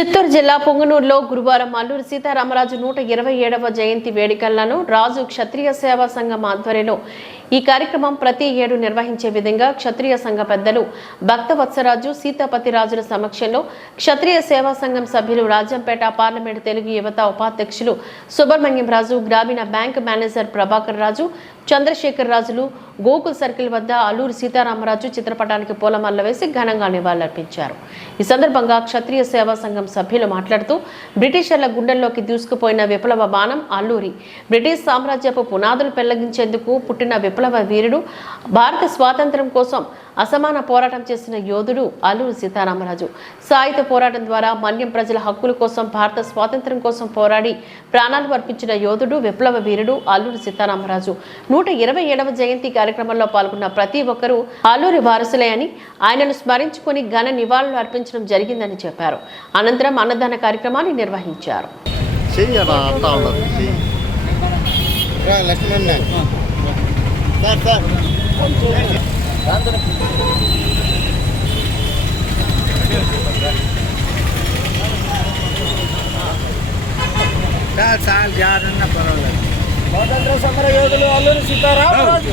చిత్తూరు జిల్లా పొంగనూరులో గురువారం అల్లూరి సీతారామరాజు 127వ జయంతి వేడుకలను రాజు క్షత్రియ సేవా సంఘం ఆధ్వర్యంలో ఈ కార్యక్రమం ప్రతి ఏడు నిర్వహించే విధంగా క్షత్రియ సంఘ పెద్దలు భక్తవత్సరాజు సీతాపతి రాజుల సమక్షంలో క్షత్రియ సేవా సంఘం సభ్యులు రాజంపేట పార్లమెంటు తెలుగు యువత ఉపాధ్యక్షులు సుబ్రహ్మణ్యం రాజు, గ్రామీణ బ్యాంక్ మేనేజర్ ప్రభాకర్ రాజు, చంద్రశేఖర్ రాజులు గోకుల్ సర్కిల్ వద్ద అల్లూరి సీతారామరాజు చిత్రపటానికి పూలమాల వేసి ఘనంగా నివాళులర్పించారు. ఈ సందర్భంగా క్షత్రియ సేవా సంఘం సభ్యులు మాట్లాడుతూ బ్రిటిషర్ల గుండెల్లోకి దూసుకుపోయిన విప్లవ బాణం అల్లూరి. బ్రిటిష్ సామ్రాజ్యపు పునాదులు పెళ్లగించేందుకు పుట్టిన విప్లవ వీరుడు, భారత స్వాతంత్ర్యం కోసం అసమాన పోరాటం చేసిన యోధుడు అల్లూరి సీతారామరాజు. సాయుధ పోరాటం ద్వారా మన్యం ప్రజల హక్కుల కోసం, భారత స్వాతంత్ర్యం కోసం పోరాడి ప్రాణాలు అర్పించిన యోధుడు, విప్లవ వీరుడు అల్లూరి సీతారామరాజు. 127వ జయంతి కార్యక్రమంలో పాల్గొన్న ప్రతి ఒక్కరూ అల్లూరి వారసులే అని, ఆయనను స్మరించుకుని ఘన నివాళులు అర్పించడం జరిగిందని చెప్పారు. అనంతరం అన్నదాన కార్యక్రమాన్ని నిర్వహించారు. స్వాతంత్ర సమర యోధులు అల్లూరి సీతారామరాజు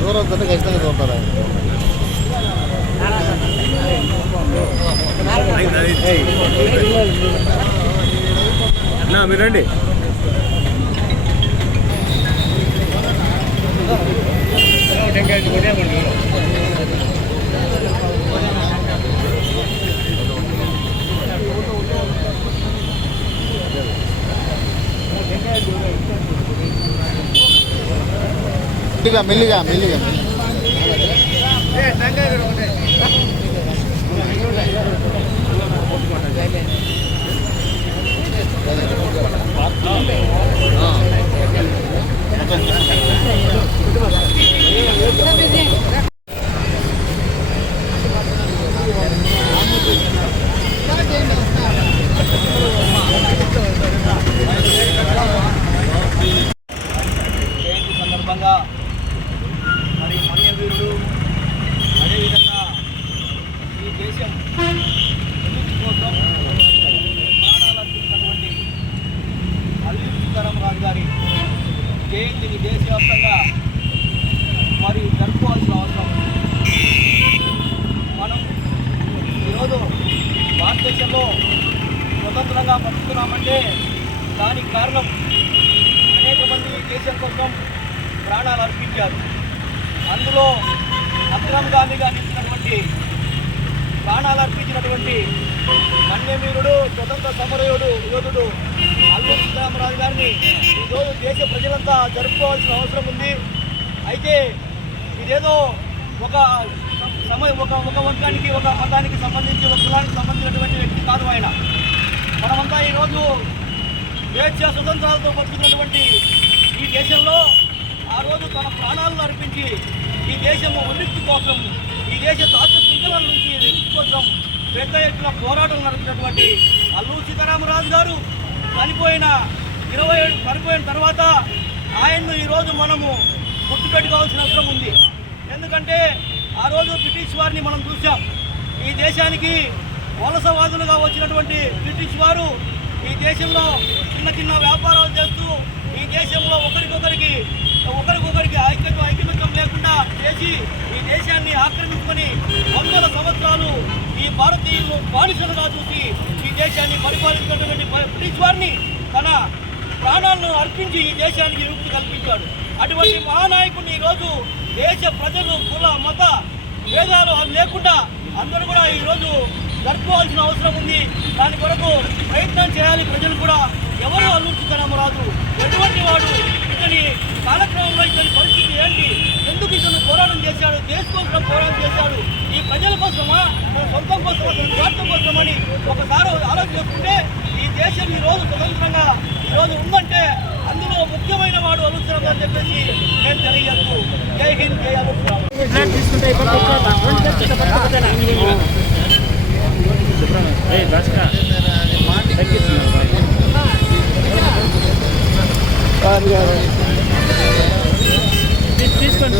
దూరం ఖచ్చితంగా చూస్తారా? మీరు రండి. మెల్లిగా మెల్లిగా సందర్భంగా మరి మన్యవీరుడు, అదేవిధంగా ఈ దేశం అభివృద్ధి కోసం ప్రాణాలు అర్పించినటువంటి అల్లూరి సీతారామరాజు గారి జయంతిని దేశవ్యాప్తంగా మరి జరుపుకోవాల్సిన అవసరం. మనం ఈరోజు భారతదేశంలో స్వతంత్రంగా బతుకుతున్నామంటే దానికి కారణం అనేక మంది దేశం కోసం ప్రాణాలు అర్పించారు. అందులో అక్రమ్ గాంధీగా నిలిచినటువంటి ప్రాణాలు అర్పించినటువంటి మన్యవీరుడు, స్వతంత్ర సమరయోధుడు అల్లూరి సీతారామరాజు గారిని ఈరోజు దేశ ప్రజలంతా జరుపుకోవాల్సిన అవసరం ఉంది. అయితే ఇదేదో ఒక వర్గానికి, ఒక మతానికి సంబంధించి, ఒక కులానికి సంబంధించినటువంటి వ్యక్తి కాదు ఆయన. మనమంతా ఈరోజు స్వేచ్ఛ స్వతంత్రాలతో బతుకుతున్నటువంటి ఈ దేశంలో ఆ రోజు తన ప్రాణాలను అర్పించి ఈ దేశం విముక్తి కోసం, ఈ దేశ తాత్వికుల నుంచి విముక్తి కోసం పెద్ద ఎత్తున పోరాటం నడిపినటువంటి అల్లూరి సీతారామరాజు గారు చనిపోయిన తర్వాత ఆయన్ను ఈరోజు మనము గుర్తుపెట్టుకోవాల్సిన అవసరం ఉంది. ఎందుకంటే ఆ రోజు బ్రిటిష్ వారిని మనం చూసాం. ఈ దేశానికి వలసవాదులుగా వచ్చినటువంటి బ్రిటిష్ వారు ఈ దేశంలో చిన్న వ్యాపారాలు చేస్తూ ఈ దేశంలో ఒకరికొకరికి ఐకమత్యం లేకుండా చేసి ఈ దేశాన్ని ఆక్రమించుకొని వందల సంవత్సరాలు ఈ భారతీయులు బానిసలుగా చూసి ఈ దేశాన్ని పరిపాలించినటువంటి బ్రిటిష్ వారిని తన ప్రాణాలను అర్పించి ఈ దేశానికి విముక్తి కల్పించాడు. అటువంటి మహానాయకుడిని ఈరోజు దేశ ప్రజలు కుల మత భేదాలు లేకుండా అందరూ కూడా ఈరోజు జరుపుకోవాల్సిన అవసరం ఉంది. దాని కొరకు ప్రయత్నం చేయాలి. ప్రజలు కూడా ఎవరు అల్లూరి సీతారామరాజు ఎటువంటి వాడు, ఇతని కాలక్రమంలో ఇతని పరిస్థితి ఏంటి, ఎందుకు ఇతను పోరాటం చేశాడు, దేశం కోసం పోరాటం చేశాడు, ఈ ప్రజల కోసమా, తన సొంతం కోసమా, తన స్వార్థం కోసమని ఒకసారి ఆలోచన చేసుకుంటే ఈ దేశం ఈరోజు స్వతంత్రంగా ఈరోజు ఉందంటే అందులో ముఖ్యమైన వాడు అల్లూరి సీతారామరాజు అని చెప్పేసి నేను తెలియజేస్తూ జై హింద్, జై అల్లూరి తీసుకోండి.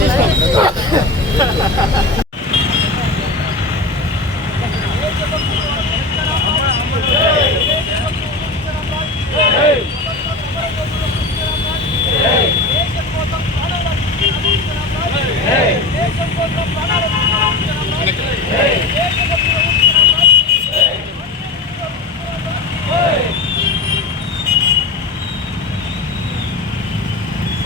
దేశం కోసం ప్రాణాలు